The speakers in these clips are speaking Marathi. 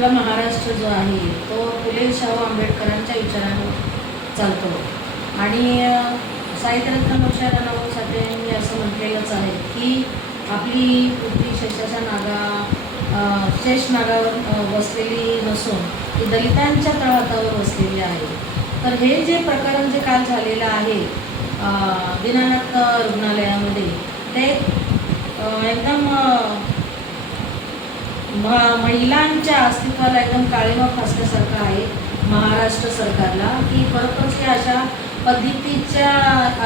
आपला महाराष्ट्र जो आहे तो फुले शाहू आंबेडकरांच्या विचारांवर चालतो. आणि साहित्यरत्न लोकशाहीर अण्णाभाऊ मी असं म्हटलेलंच आहे की आपली पृथ्वी शेषाच्या नागा शेष नागावर बसलेली नसून ती दलितांच्या तळहातावर बसलेली आहे. तर हे जे प्रकरण जे काल झालेलं आहे अ, दीनानाथ रुग्णालयामध्ये ते एकदम महिलांच्या अस्तित्वाला एकदम काळीमा फासल्यासारखं आहे महाराष्ट्र सरकारला की खरोखरच हे अशा पद्धतीच्या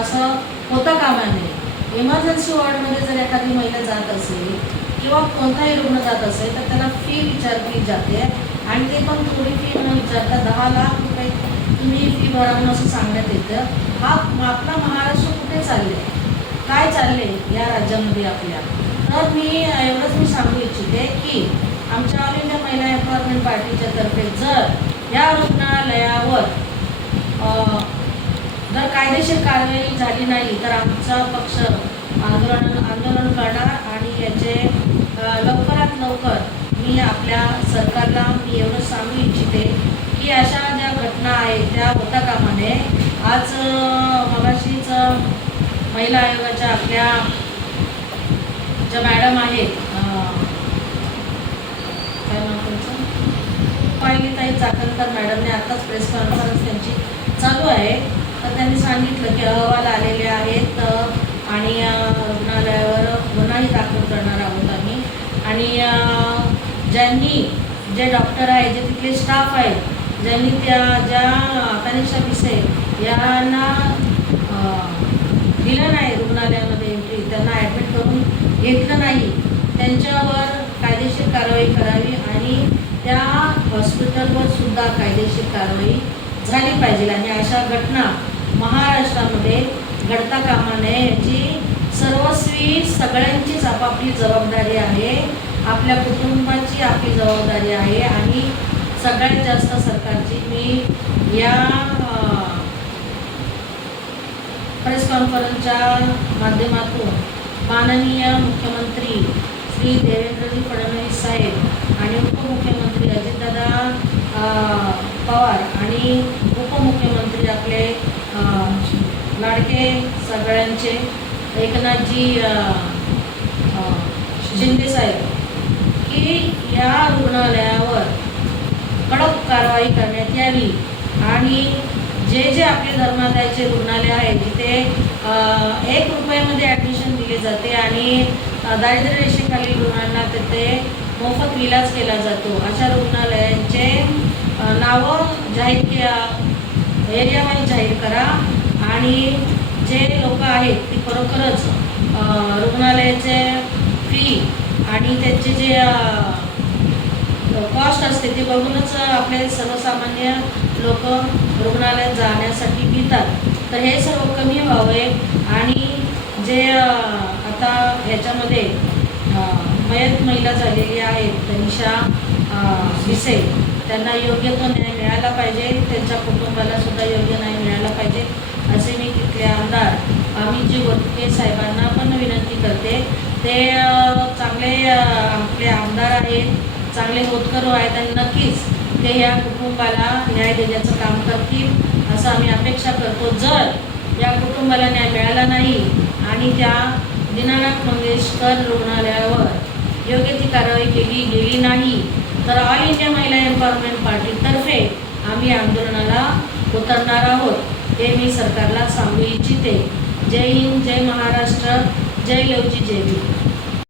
असं होता कामा नये इमर्जन्सी वॉर्डमध्ये जर एखादी महिला जात असेल किंवा कोणताही रुग्ण जात असेल तर त्याला फी विचारली जाते आणि ते पण थोडी फी न विचारता दहा लाख रुपये तुम्ही फी भरा म्हणून असं सांगण्यात येतं. हा आपला महाराष्ट्र कुठे चालले काय चालले या राज्यामध्ये आपल्या? तर मी एवढंच मी सांगू इच्छिते की आमच्या ऑल इंडिया महिला एम्पॉवरमेंट पार्टीच्या तर्फे जर या रुग्णालयावर जर कायदेशीर कारवाई झाली नाही तर आमचा पक्ष आंदोलन आंदोलन करणार आणि याचे लवकरात लवकर मी आपल्या सरकारला मी एवढं सांगू इच्छिते की अशा ज्या घटना आहेत त्या होता कामाने आज मगाशीच महिला आयोगाच्या आपल्या ज्या मॅडम आहेत काय नाव त्यांचं? पायलीताई चाकणकर मॅडमने आताच प्रेस कॉन्फरन्स त्यांची चालू आहे. तर त्यांनी सांगितलं की अहवाल आलेले आहेत आणि रुग्णालयावर गुन्हाही दाखल करणार आहोत आम्ही. आणि ज्यांनी जे डॉक्टर आहे जे तिथले स्टाफ आहेत ज्यांनी त्या ज्या तनिषा पिसे यांना दिलं नाही रुग्णालयामध्ये एंट्री त्यांना ॲडमिट करून घेतलं नाही. त्यांच्यावर कायदेशीर कारवाई करावी आणि त्या हॉस्पिटलवर सुद्धा कायदेशीर कारवाई झाली पाहिजे. आणि अशा घटना महाराष्ट्रामध्ये घडता कामा नये याची सर्वस्वी सगळ्यांचीच आपापली जबाबदारी आहे. आपल्या कुटुंबाची आपली जबाबदारी आहे आणि सगळ्यात जास्त सरकारची मी या प्रेस कॉन्फरन्सच्या माध्यमातून माननीय मुख्यमंत्री श्री देवेंद्रजी फडणवीस साहेब आणि उपमुख्यमंत्री अजितदादा पवार आणि उपमुख्यमंत्री आपले लाडके सगळ्यांचे एकनाथजी शिंदे साहेब की या रुग्णालयावर कडक कारवाई करण्यात यावी आणि जे जे आपले धर्मादायाचे रुग्णालय आहे जिथे एक रुपयामध्ये ॲडमिशन दिले जाते आणि दारिद्र्य रेषेखालील रुग्णांना तिथे मोफत इलाज केला जातो. अशा रुग्णालयांचे नावं जाहीर के जाहीर करा आणि जे लोक आहेत ती खरोखरच रुग्णालयाचे फी आणि त्यांचे जे कॉस्ट असते ते बघूनच आपले सर्वसामान्य लोक रुग्णालयात जाण्यासाठी भितात तर हे सर्व कमी व्हावे आणि जे आता ह्याच्यामध्ये मयत महिला झालेली आहेत तनिषा भिसे त्यांना योग्य तो न्याय मिळाला पाहिजे त्यांच्या कुटुंबाला सुद्धा योग्य न्याय मिळाला पाहिजे असे मी तिथले आमदार आम्ही जी गोटके साहेबांना पण विनंती करते. ते चांगले आपले आमदार आहेत चांगले होतकरू आहेत आणि नक्कीच ते या कुटुंबाला न्याय देण्याचं काम करतील असं आम्ही अपेक्षा करतो. जर या कुटुंबाला न्याय मिळाला नाही आणि त्या दीनानाथ मंगेशकर रुग्णालयावर योग्य ती कारवाई केली गेली नाही तर ऑल इंडिया महिला एम्पॉवरमेंट पार्टीतर्फे आम्ही आंदोलनाला उतरणार आहोत हे मी सरकारला सांगू इच्छिते. जय हिंद जय महाराष्ट्र जय लवजी जय भीम.